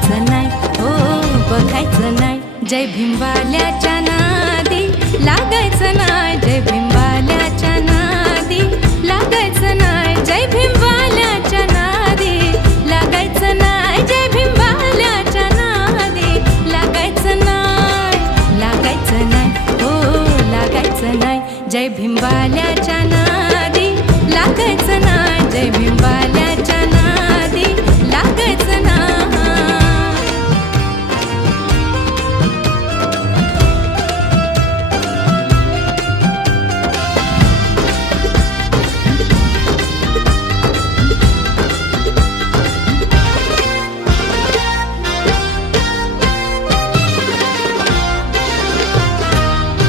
बघायचं नाही, हो बघायचं नाही. जय भीमवाल्याच्या नादी लागायचं नाही, जय भीमवाल्याच्या नादी लागायचं नाही. जय भीमवाल्याच्या नादी लागायचं नाही, जय भीमवाल्याच्या नादी लागायचं नाही, लागायचं नाही, हो लागायचं नाही. जय भीमवाल्याच्या